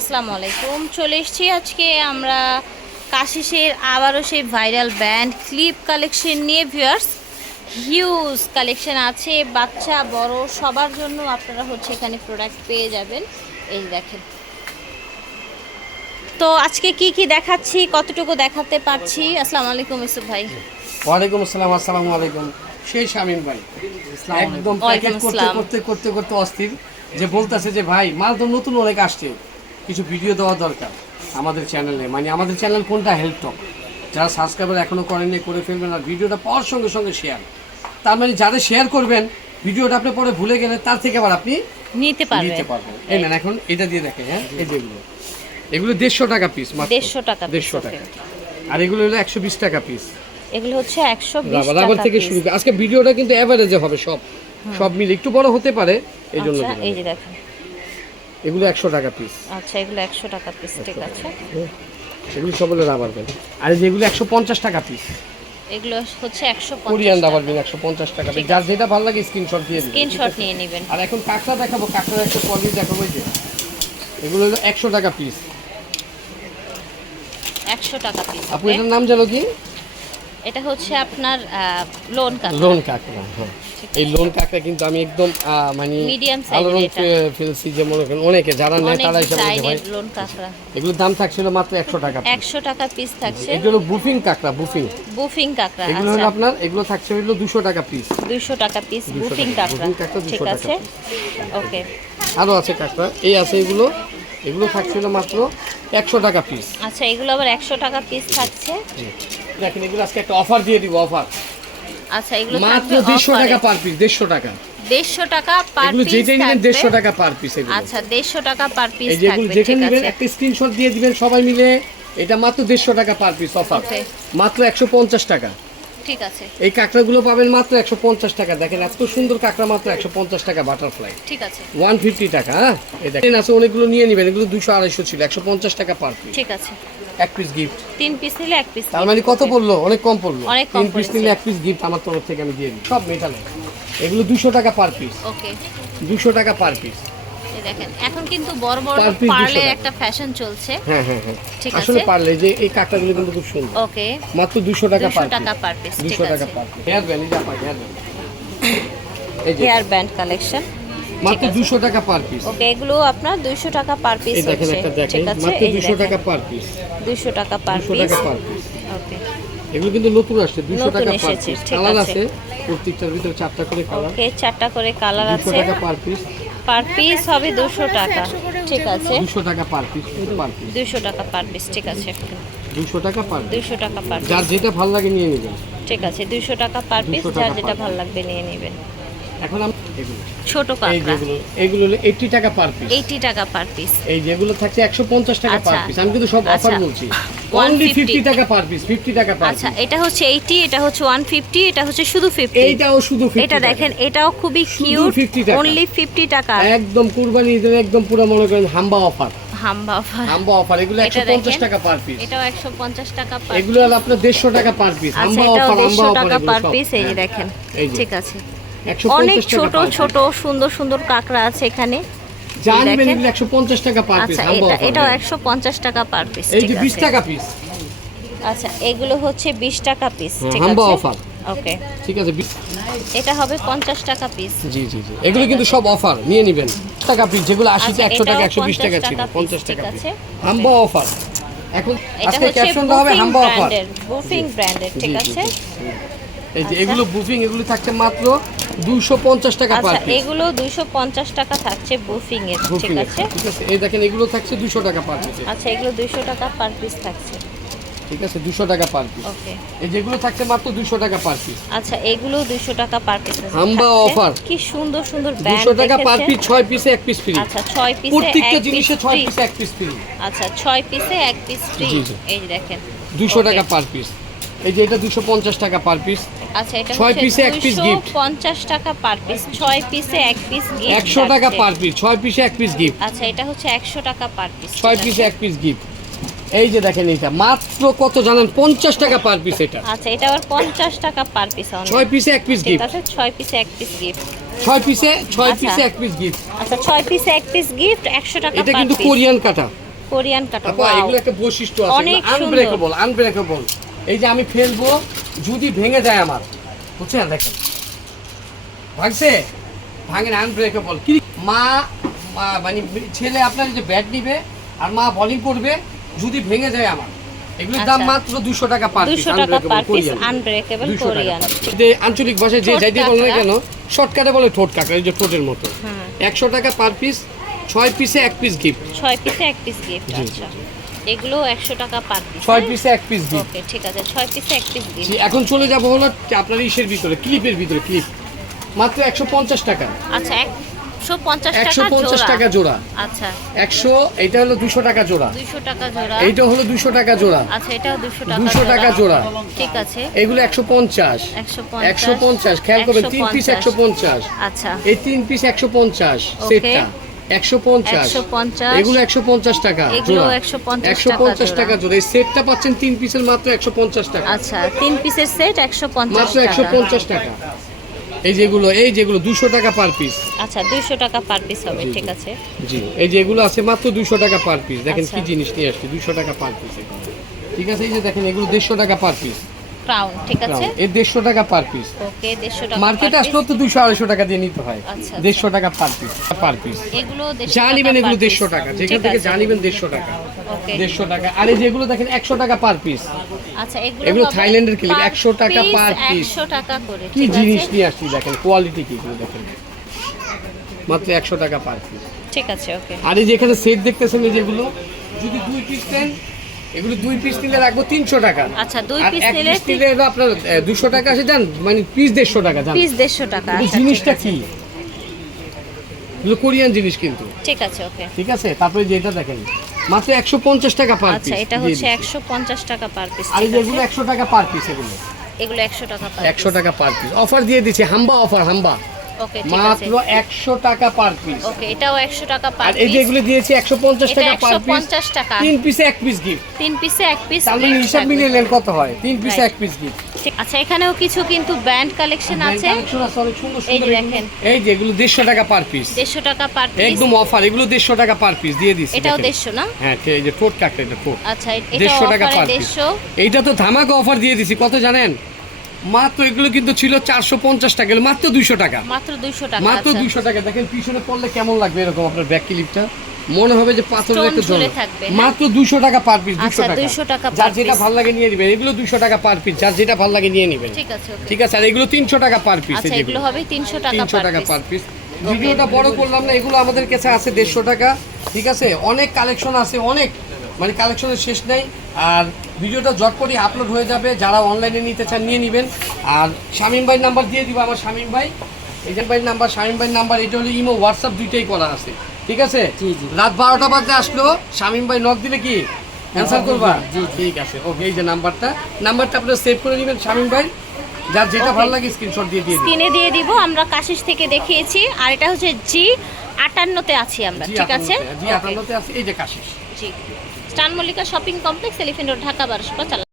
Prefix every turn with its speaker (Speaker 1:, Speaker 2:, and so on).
Speaker 1: আসসালামু আলাইকুম। চলে এসেছি আজকে আমরা কাশিসের আবারও সেই ভাইরাল ব্যান্ড ক্লিপ কালেকশন নিয়ে ভিউয়ার্স। হিউজ কালেকশন আছে বাচ্চা বড় সবার জন্য আপনারা হচ্ছে এখানে প্রোডাক্ট পেয়ে যাবেন। এই দেখেন। তো আজকে কি কি দেখাচ্ছি কতটুকু দেখাতে পারছি? আসসালামু আলাইকুম ইসুফ ভাই।
Speaker 2: ওয়ালাইকুম আসসালাম আসসালামু আলাইকুম। সেই শামীম ভাই একদম প্যাকেট করতে। করতে করতে করতে অস্থির। যে বলতেছে যে ভাই মাল তো নতুন অনেক আসছে। কিছু ভিডিও দেওয়া দরকার আমাদের চ্যানেলে মানে আমাদের চ্যানেল কোনটা? হেল্প টক যারা সাবস্ক্রাইবার এখনও করেননি করে ফেলবেন আর ভিডিওটা পাওয়ার সঙ্গে সঙ্গে শেয়ার তার মানে যাদের শেয়ার করবেন ভিডিওটা আপনি পরে ভুলে গেলে তার থেকে আবার আপনি নিতে পারবেন। নিতে পারবেন। এই এখন এটা দিয়ে দেখেন হ্যাঁ? এই যেগুলো এগুলো। দেড়শো টাকা পিস দেড়শো টাকা দেড়শো টাকা। আর এগুলো হলো একশো বিশ টাকা পিস এগুলো হচ্ছে একশো বিশ রাবার থেকে শুরু করে আজকে ভিডিওটা কিন্তু অ্যাভারেজে হবে সব। সব মিলে একটু বড় হতে পারে এই জন্য আচ্ছা এই যে দেখেন। এগুলো একশো টাকা পিস আচ্ছা এগুলো একশো টাকা পিস ঠিক আছে। এগুলো সব হলো রাবার ব্যান্ড আর যেগুলো একশো পঞ্চাশ টাকা পিস এগুলো হচ্ছে একশো কোরিয়ান রাবার ব্যান্ড একশো পঞ্চাশ টাকা পিস যার যেটা ভালো লাগে স্ক্রিনশট দিয়ে দিন স্ক্রিনশট নিয়ে নেবেন। আর এখন কাঁকড়া দেখাবো কাঁকড়ার একটা কোয়ালিটি দেখাবো এই যে। এগুলো হলো একশো টাকা পিস
Speaker 1: একশো টাকা পিস
Speaker 2: আপনি এটার নাম জানো কি?
Speaker 1: এটা হচ্ছে আপনার লোন কাজ লোন
Speaker 2: কাঁকড়া হ্যাঁ। এই লোন কাঁকড়া কিন্তু আমি একদম মানে মিডিয়াম আলোড়ন ফেলছি যে মনে করেন অনেকে যারা নেয় তারা হিসাবে লোন কাঁকড়া। এগুলোর দাম থাকছিল মাত্র একশো টাকা।
Speaker 1: একশো টাকা পিস থাকছে। এগুলো
Speaker 2: বুফিং কাঁকড়া বুফিং।
Speaker 1: বুফিং কাঁকড়া
Speaker 2: এগুলো হলো আচ্ছা আপনার এগুলো থাকছে হলো দুশো টাকা পিস
Speaker 1: দুইশো টাকা পিস বুফিং কাঁকড়া। buffing কাঁকড়া 200 ঠিক আছে?
Speaker 2: ওকে। আরও আছে কাঁকড়া। এই আছে এগুলো। এগুলো থাকছিল মাত্র একশো টাকা পিস
Speaker 1: আচ্ছা এগুলো আবার একশো টাকা পিস থাকছে।
Speaker 2: দেখেন এগুলো আজকে একটা অফার দিয়ে দিব অফার আচ্ছা এগুলো মাত্র থাকবে দেড়শো টাকা পার পিস দেড়শো টাকা।
Speaker 1: দেড়শো টাকা পার এগুলো পিস
Speaker 2: যেটাই নেবেন দেড়শো থাকবে টাকা পার পিস এগুলো।
Speaker 1: আচ্ছা দেড়শো টাকা পার পিস থাকবে
Speaker 2: এগুলো দেখেন নেবেন একটা স্ক্রিনশট দিয়ে দিবেন সবাই মিলে। এটা মাত্র দেড়শো টাকা পার পিস অফার মাত্র একশো পঞ্চাশ টাকা। ঠিক আছে। এই কাঁকড়াগুলো পাবেন মাত্র একশো পঞ্চাশ টাকা। দেখেন এত সুন্দর কাঁকড়া মাত্র একশো পঞ্চাশ টাকা বাটারফ্লাই ঠিক আছে। ওয়ান ফিফটি টাকা হ্যাঁ? এই দেখেন আছে অনেকগুলো নিয়ে নেবেন এগুলো দুশো আড়াইশো ছিল একশো পঞ্চাশ টাকা পার পিস ঠিক আছে। এক পিস গিফট
Speaker 1: তিন পিস নিলে এক পিস
Speaker 2: তার মানে কত পড়ল? অনেক কম পড়ল। তিন পিস নিলে এক পিস গিফট আমার তরফ থেকে আমি দিয়ে দিই। সব মেটালে এগুলো দুশো টাকা পার পিস ওকে। দুশো টাকা পার পিস
Speaker 1: এই দেখেন এখন কিন্তু বড় বড় 200 পার্লের একটা ফ্যাশন চলছে। হ্যাঁ হ্যাঁ হ্যাঁ। ঠিক আসলে
Speaker 2: আছে। পারলে যে এই কাঁকড়াগুলো কিন্তু খুব সুন্দর। ওকে। মাত্র দুশো টাকা দুশো পার টাকা
Speaker 1: পার পিস ঠিক দুশো
Speaker 2: টাকা পার পিস হেয়ার ব্যান্ড যে আপা হেয়ার ব্যান্ড এই যে। হেয়ার ব্যান্ড কালেকশন মাত্র দুশো টাকা পার পিস
Speaker 1: ওকে এগুলো আপনার দুইশো টাকা পার পিস হচ্ছে।
Speaker 2: ঠিক আছে? মাত্র এই যে দুশো টাকা দেখেন পার পিস
Speaker 1: দুইশো টাকা পার পিস টাকা পার পিস ওকে।
Speaker 2: এগুলো কিন্তু নতুন আসছে দুশো নতুন টাকা পার পিস ঠিক কালার আছে। প্রত্যেকটার ভিতরে চারটা করে কালার
Speaker 1: ওকে চারটা করে কালার আছে। টাকা পার পিস পার পিস হবে দুশো টাকা। ঠিক আছে।
Speaker 2: দুশো টাকা পার পিস
Speaker 1: দুশো টাকা পার পিস ঠিক আছে।
Speaker 2: দুশো টাকা পার
Speaker 1: দুশো টাকা পার
Speaker 2: যার যেটা ভালো লাগে নিয়ে নেবেন।
Speaker 1: ঠিক আছে দুশো টাকা পার পিস 200 যার যেটা ভালো লাগবে নিয়ে নেবেন। এখন ছোট কাঁকড়া।
Speaker 2: এইগুলো হলো টাকা পার পিস
Speaker 1: এইটি টাকা পার পিস
Speaker 2: এই যেগুলো থাকছে একশো পঞ্চাশ টাকা পার আচ্ছা। পিস আমি কিন্তু সব অফার আচ্ছা। বলছি। অনলি ফিফটি টাকা পার পিস ফিফটি টাকা পার আচ্ছা
Speaker 1: এটা হচ্ছে এইটি এটা হচ্ছে ওয়ান ফিফটি এটা হচ্ছে শুধু ফিফটি
Speaker 2: এইটাও শুধু 50 এটা
Speaker 1: দেখেন এটাও খুবই কিউট অনলি ফিফটি টাকা।
Speaker 2: একদম কুরবানি ঈদের একদম পুরো মনে করেন হাম্বা অফার হাম্বা অফার হাম্বা অফার এগুলো এটা একশো পঞ্চাশ দেখেন। টাকা পার পিস
Speaker 1: এটাও একশো পঞ্চাশ টাকা পার
Speaker 2: এগুলো হলো আপনার দেড়শো টাকা পার পিস আচ্ছা
Speaker 1: হাম্বা অফার হাম্বা দেড়শো অফার টাকা পার পিস এই হ্যাঁ। দেখেন ঠিক আছে। অনেক ছোট ছোট সুন্দর সুন্দর কাঁকড়া আছে এখানে। টাকা পার পিস আচ্ছা এটা এটাও একশো পঞ্চাশ টাকা পার পিস
Speaker 2: এই যে বিশ টাকা পিস
Speaker 1: আচ্ছা এগুলো হচ্ছে বিশ টাকা পিস
Speaker 2: ঠিক আছে? অফার ওকে ঠিক আছে
Speaker 1: এটা হবে পঞ্চাশ টাকা পিস
Speaker 2: জি জি জি। এগুলো কিন্তু সব অফার নিয়ে নেবেন। টাকা পিস যেগুলো আশিতে আচ্ছা, একশো টাকা একশো বিশ টাকা ছিল টাকা পঞ্চাশ টাকা পিস হাম্বা অফার এখন এটা আজকে ক্যাপশনটা হবে হাম্বা অফার
Speaker 1: বুফিং ব্র্যান্ডের ঠিক আছে।
Speaker 2: এই যে। এগুলো বুফিং এগুলো থাকছে মাত্র দুইশো পঞ্চাশ টাকা পার আচ্ছা
Speaker 1: এগুলো দুইশো পঞ্চাশ টাকা থাকছে বুফিং এর ঠিক আছে?
Speaker 2: ঠিক আছে। এই দেখেন এগুলো থাকছে দুশো টাকা পার পিস
Speaker 1: আচ্ছা এগুলো দুইশো টাকা পার পিস থাকছে।
Speaker 2: ঠিক আছে দুশো টাকা পার পিস ওকে। এই যেগুলো থাকছে মাত্র দুশো টাকা পার পিস
Speaker 1: আচ্ছা এগুলো দুইশো টাকা পার পিস
Speaker 2: হাম্বা offer।
Speaker 1: কি সুন্দর সুন্দর ব্যান্ড দুশো টাকা পার
Speaker 2: পিস ছয় পিসে এক পিস ফ্রি আচ্ছা
Speaker 1: ছয় পিসে প্রত্যেকটা জিনিসে ছয়
Speaker 2: পিসে এক পিস ফ্রি
Speaker 1: আচ্ছা ছয় পিসে এক পিস ফ্রি। এই দেখেন।
Speaker 2: দুশো Okay. টাকা পার পিস এই যে এটা দুশো পঞ্চাশ টাকা পার পিস
Speaker 1: আচ্ছা এটা ছয় পিসে এক gift। পঞ্চাশ টাকা পার পিস ছয় পিসে এক পিস গিফট
Speaker 2: একশো টাকা পার পিস ছয় পিসে এক পিস গিফট
Speaker 1: আচ্ছা এটা হচ্ছে একশো টাকা পার পিস
Speaker 2: ছয় পিসে এক পিস গিফট এই যে দেখেন এটা মাত্র কত জানেন? পঞ্চাশ টাকা পার পিস এটা।
Speaker 1: আচ্ছা এটা আবার পঞ্চাশ টাকা পার পিস ছয়
Speaker 2: পিসে এক পিস গিফট আছে
Speaker 1: ছয় পিসে এক পিস গিফট
Speaker 2: পিসে আচ্ছা। পিসে পিস গিফট
Speaker 1: আচ্ছা ছয় পিসে এক পিস গিফট একশো টাকা এটা কিন্তু কোরিয়ান কাটা। কোরিয়ান কাটা এগুলো
Speaker 2: একটা বৈশিষ্ট্য আছে। আনব্রেকেবল আনব্রেকেবল এই যে আমি ফেলব যদি ভেঙে যায় আমার। বুঝছেন? দেখেন। ভাঙছে? ভাঙেন আনব্রেকেবল কি? মা মানে ছেলে আপনার যে ব্যাট নিবে আর মা বোলিং করবে যদি ভেঙে যায় আমার। এগুলোর দাম আচ্ছা। মাত্র দুশো টাকা পার পিস
Speaker 1: 200
Speaker 2: Korean। আঞ্চলিক ভাষায় যে ঠোঁট যাইতে বলে না কেন? শর্টকাটে বলে ঠোঁট কাকা এই যে ঠোঁটের মতো। হুম। একশো টাকা পার পিস ছয় পিসে এক পিস গিফট
Speaker 1: ছয় পিসে এক পিস গিফট আচ্ছা। এগুলো একশো টাকা পার পিস
Speaker 2: ছয় পিসে এক পিস গিফট ওকে
Speaker 1: ঠিক আছে ছয় পিসে এক পিস জি
Speaker 2: এখন চলে যাব হলো আপনার ইসের ভিতরে ক্লিপের ভিতরে ক্লিপ। মাত্র একশো পঞ্চাশ টাকা।
Speaker 1: আচ্ছা একশো পঞ্চাশ একশো টাকা পঞ্চাশ জোড়া। টাকা জোড়া।
Speaker 2: আচ্ছা। একশো এইটা হলো দুশো টাকা জোড়া।
Speaker 1: দুইশো টাকা জোড়া।
Speaker 2: এইটা হলো দুশো টাকা জোড়া।
Speaker 1: আচ্ছা এটাও দুশো টাকা
Speaker 2: দুশো টাকা জোড়া। ঠিক আছে। এগুলো একশো পঞ্চাশ। একশো একশো পঞ্চাশ খেয়াল করবেন তিন পিস একশো পঞ্চাশ। আচ্ছা। এই তিন পিস একশো পঞ্চাশ Okay. সেটটা। একশো পঞ্চাশ। এগুলো একশো পঞ্চাশ টাকা
Speaker 1: এগুলো একশো
Speaker 2: পঞ্চাশ টাকা টাকা জোড়া। এই সেটটা পাচ্ছেন তিন পিসের মাত্র একশো পঞ্চাশ টাকা।
Speaker 1: আচ্ছা তিন পিসের সেট একশো পঞ্চাশ মাত্র
Speaker 2: একশো পঞ্চাশ টাকা। এই যেগুলো এই যেগুলো দুশো টাকা পার পিস।
Speaker 1: আচ্ছা টাকা পার পিস হবে ঠিক আছে।
Speaker 2: জি এই যে এগুলো আছে মাত্র দুশো টাকা পার পিস। দেখেন আচ্ছা। কি জিনিস নিয়ে আসছি দুশো টাকা পার পিস ঠিক আছে এই যে দেখেন এগুলো দেড়শো টাকা পার পিস।
Speaker 1: ক্রাউন ঠিক আছে?
Speaker 2: এর দেড়শো টাকা পার পিস
Speaker 1: ওকে দেড়শো টাকা
Speaker 2: মার্কেটে per তো দুশো আড়াইশো টাকা দিয়ে নিতে হয়। আচ্ছা, দেড়শো টাকা পার পিস পার পিস
Speaker 1: এগুলো দেড়শো যা
Speaker 2: টাকা নিবেন এগুলো piece। দেড়শো টাকা যেখান থেকে। যা নিবেন দেড়শো টাকা। ওকে। দেড়শো টাকা। আর এই যেগুলো দেখেন একশো টাকা পার পিস
Speaker 1: আচ্ছা এগুলো এগুলো
Speaker 2: থাইল্যান্ডের ক্লিপ, per 100 টাকা per piece।
Speaker 1: 100 টাকা করে
Speaker 2: কি জিনিস নিয়ে আসছি দেখেন কোয়ালিটি কি এগুলো দেখেন। মাত্র একশো টাকা পার পিস
Speaker 1: ঠিক আছে ওকে।
Speaker 2: আর এই যে এখানে সেট দেখতেছেন যেগুলো? যদি দুই পিস নেন এগুলো দুই পিস নিলে রাখব তিনশো টাকা।
Speaker 1: আচ্ছা দুই পিস নিলে
Speaker 2: নিলে আপনার দুশো টাকা আছে জান মানে পিস দেড়শো টাকা জান।
Speaker 1: পিস দেড়শো টাকা
Speaker 2: আচ্ছা, জিনিসটা কি? এগুলো কোরিয়ান জিনিস কিন্তু। ঠিক আছে ওকে। ঠিক আছে? তারপরে যে এটা দেখেন মাত্র একশো পঞ্চাশ টাকা পার আচ্ছা
Speaker 1: এটা হচ্ছে একশো পঞ্চাশ টাকা পার পিস
Speaker 2: আর যেগুলো একশো টাকা পার পিস এগুলো।
Speaker 1: এগুলো একশো টাকা
Speaker 2: একশো টাকা পার পিস অফার দিয়ে দিচ্ছি হাম্বা অফার হাম্বা। মাত্র একশো টাকা পার পিস
Speaker 1: ওকে এটাও একশো টাকা পার আর এই
Speaker 2: যেগুলো দিয়েছি একশো পঞ্চাশ এটা টাকা পার পিস
Speaker 1: পঞ্চাশ টাকা।
Speaker 2: তিন পিসে এক পিস গিফট
Speaker 1: তিন পিসে এক পিস
Speaker 2: মানে হিসাব মিলিয়ে নেন কত হয়? তিন পিসে এক পিস গিফট
Speaker 1: আচ্ছা এখানেও কিছু কিন্তু ব্যান্ড কালেকশন আছে। এই যে দেখেন।
Speaker 2: এই যে এগুলো দেড়শো টাকা পার পিস
Speaker 1: দেড়শো টাকা পার পিস
Speaker 2: একদম অফার এগুলো দেড়শো টাকা পার পিস দিয়ে দিচ্ছি
Speaker 1: এটাও দেখেন। দেড়শো না?
Speaker 2: হ্যাঁ এই যে ঠোঁট কাটটা এটা ঠোঁট।
Speaker 1: আচ্ছা এটা দেড়শো টাকা পার পিস
Speaker 2: এইটা তো ধামাকা অফার দিয়ে দিছি কত জানেন? মাত্র এগুলো কিন্তু ছিল চারশো পঞ্চাশ টাকা মাত্র দুইশো টাকা।
Speaker 1: মাত্র দুইশো টাকা
Speaker 2: মাত্র আচ্ছা। দুইশো টাকা। দেখেন পিছনে পড়লে কেমন লাগবে এরকম আপনার ব্যাক ক্লিপটা মনে হবে যে পাথরের একটা ঝুলে? মাত্র দুশো টাকা পার পিস দুশো টাকা। 200 টাকা যার যেটা। ভালো লাগে নিয়ে নেবেন। এগুলো দুশো টাকা পার পিস যার যেটা ভালো লাগে নিয়ে নেবেন। ঠিক আছে ঠিক আছে আর এগুলো তিনশো টাকা পার পিস
Speaker 1: আচ্ছা এগুলো হবে তিনশো টাকা
Speaker 2: তিনশো পার টাকা পিস পার পিস ভিডিওটা বড় করলাম না এগুলো আমাদের কাছে আছে দেড়শো টাকা ঠিক আছে? অনেক কালেকশন আছে অনেক। মানে কালেকশনের শেষ নেই। আর ভিডিওটা জটপটি আপলোড হয়ে যাবে। যারা অনলাইনে নিতে চান নিয়ে নেবেন। আর শামীম ভাইয়ের নাম্বার দিয়ে দিব আমার শামীম ভাই। এজেন্ট ভাইয়ের নাম্বার শামীম ভাইয়ের নাম্বার এটা হলো ইমো হোয়াটসঅ্যাপ দুইটাই করা আছে। ঠিক আছে? রাত বারোটা বাজে আসলো। শামীম ভাই নক দিলে কি? অ্যান্সার করবা? জি ঠিক আছে ওকে এই যে নাম্বারটা নাম্বারটা আপনারা সেভ করে নেবেন শামীম ভাই। যার যেটা ভালো লাগে স্ক্রিনশট দিয়ে দিয়ে দিন
Speaker 1: স্ক্রিনে দিয়ে দিব আমরা কাশিস থেকে দেখিয়েছি। আর এটা হচ্ছে জি আটান্নতে আছি আমরা ঠিক আছে?
Speaker 2: আপনার জি মধ্যে আছে। এই যে কাশিস।
Speaker 1: জি। স্টান Mallika shopping complex Elephant Road Dhaka বারোশো চালা